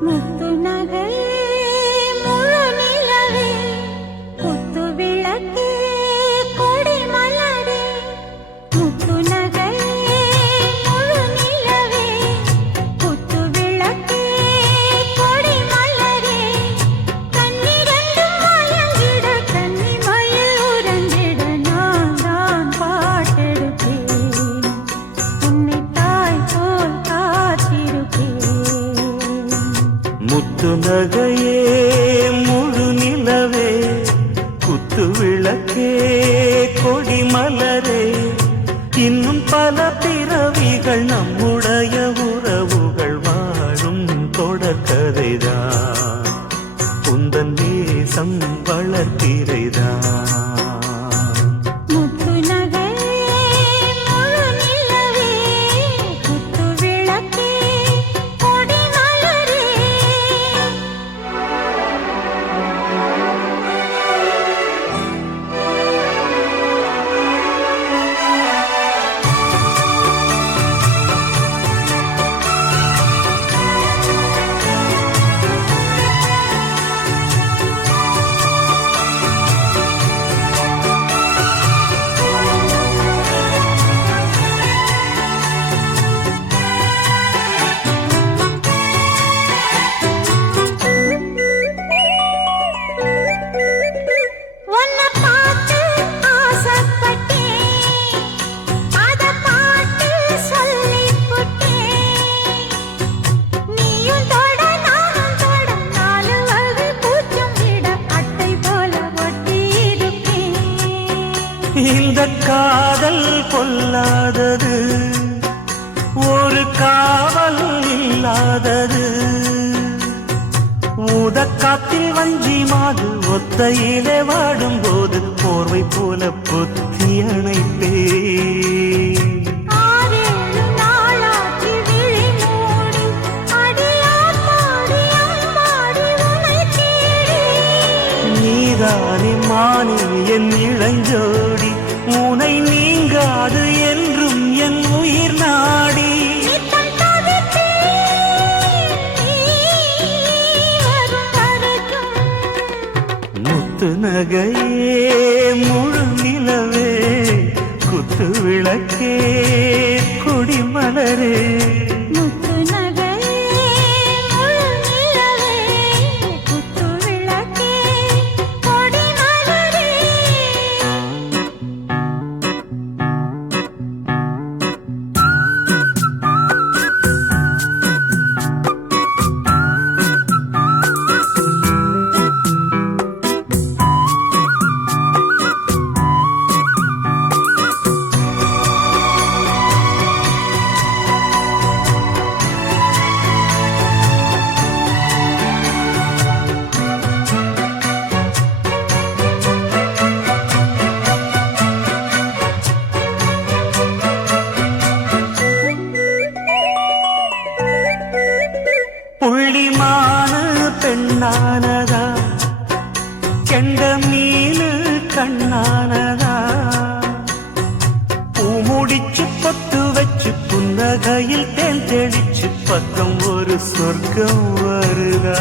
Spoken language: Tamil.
முத்து நகை முழு நிலவே குத்து விளக்கே கொடி மலரே முத்து நகை முழு நிலவே குத்து விளக்கே கொடி மலரே கண்ணிரண்டும் மயங்கிட கன்னி மயில் உறங்கிட நான் தான் பாட்டெடுப்பேன் உன்னை தாய் போல் காத்திருப்பேன் முத்து நகையே முழு நிலவே குத்து விளக்கே கொடி மலரே இன்னும் பல பிறவிகள் நம்முடைய உறவுகள் வாழும் தொடர்கதைதான் உந்தன் தேசம் வளர்த்திரைதான் முத்து நகை முழு நிலவே குத்து விளக்கே கொடி மலரே உன்னை பார்த்து ஆசைப்பட்டேன் அத பாட்டு சொல்லிப் புட்டேன் நீயும் தொட நானும் தொட நாலு வகை பூச்சும் விட அட்டை போல ஒட்டி இருப்பேன் இந்த காதல் பொல்லாதது ஒரு காவல் இல்லாதது ஊதக்காத்தில் வஞ்சி மாது ஒத்தையிலே வாடும்போது போர்வை போல பொத்தி அணைப்பேன் ஆறேழு நாளாச்சு விழி மூடி அடியார் பாடி அம்மாடி உன்னை தேடி நீதானே மானே என் இளஞ்சோடி உனை நீங்காது என்றும் என் உயிர் நாடி நித்தம் தவித்தேன் நீ வரும் வரைக்கும் முத்து நகையே முழு நிலவே குத்து விளக்கே கொடி மலரே முத்து நகை முழு நிலவே குத்து விளக்கே கொடி மலரே புள்ளிமான பெண்ணானதா கெண்ட மீனு கண்ணானதா பூ முடிச்சு பொட்டு வச்சு புன்னகையில் தேன் தெளிச்சு பக்கம் ஒரு சொர்க்கம் வருதா